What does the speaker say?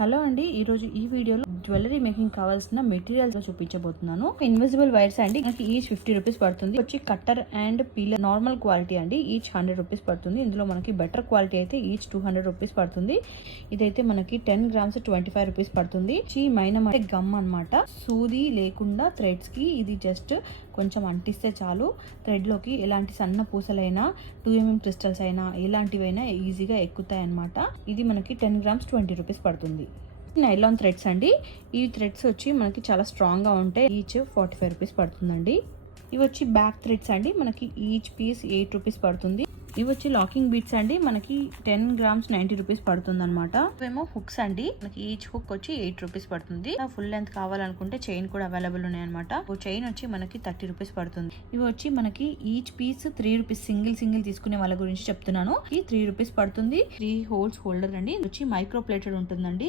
Hello అండి, ఈరోజు ఈ వీడియోలో జ్యువెలరీ మేకింగ్ కావాల్సిన మెటీరియల్స్ చూపించబోతున్నాను. ఇన్విజిబుల్ వైర్స్ అండి, మనకి ఈచ్ 50 రూపీస్ పడుతుంది. వచ్చి cutter and peeler normal quality అండి, ఈచ్ 100 రూపీస్ పడుతుంది. ఇందులో మనకి బెటర్ క్వాలిటీ అయితే ఈచ్ 200 రూపీస్ పడుతుంది. ఇదైతే మనకి 10 గ్రామ్స్ 25 రూపీస్ పడుతుంది. ఈ మైనం అంటే గమ్ అనమాట, సూది లేకుండా థ్రెడ్స్ కి ఇది జస్ట్ కొంచెం అంటిస్తే చాలు థ్రెడ్ లోకి ఎలాంటి సన్న పూసలైనా 2mm క్రిస్టల్స్ అయినా ఎలాంటివైనా ఈజీగా ఎక్కుతాయి అనమాట. ఇది మనకి 10 గ్రామ్స్ 20 రూపీస్ పడుతుంది. నైలాన్ థ్రెడ్స్ అండి, ఈ థ్రెడ్స్ వచ్చి మనకి చాలా స్ట్రాంగ్ గా ఉంటాయి. ఈచ్ 45 రూపీస్ పడుతుందండి. ఇవి వచ్చి బ్యాక్ థ్రెడ్స్ అండి, మనకి ఈచ్ పీస్ 8 రూపీస్ పడుతుంది. ఇవి వచ్చి లాకింగ్ బీట్స్ అండి, మనకి 10 గ్రామ్స్ 90 రూపీస్ పడుతుంది అనమాట. ఇవేమో హుక్స్ అండి, మనకి ఈచ్ హుక్ వచ్చి 8 రూపీస్ పడుతుంది. ఫుల్ లెంత్ కావాలనుకుంటే చైన్ కూడా అవైలబుల్ ఉన్నాయి అనమాట. చైన్ వచ్చి మనకి 30 రూపీస్ పడుతుంది. ఇవి వచ్చి మనకి ఈచ్ పీస్ 3 రూపీస్. సింగిల్ తీసుకునే వాళ్ళ గురించి చెప్తున్నాను. ఈ 3 రూపీస్ పడుతుంది. 3 హోల్స్ హోల్డర్ అండి, వచ్చి మైక్రో ప్లేటెడ్ ఉంటుందండి.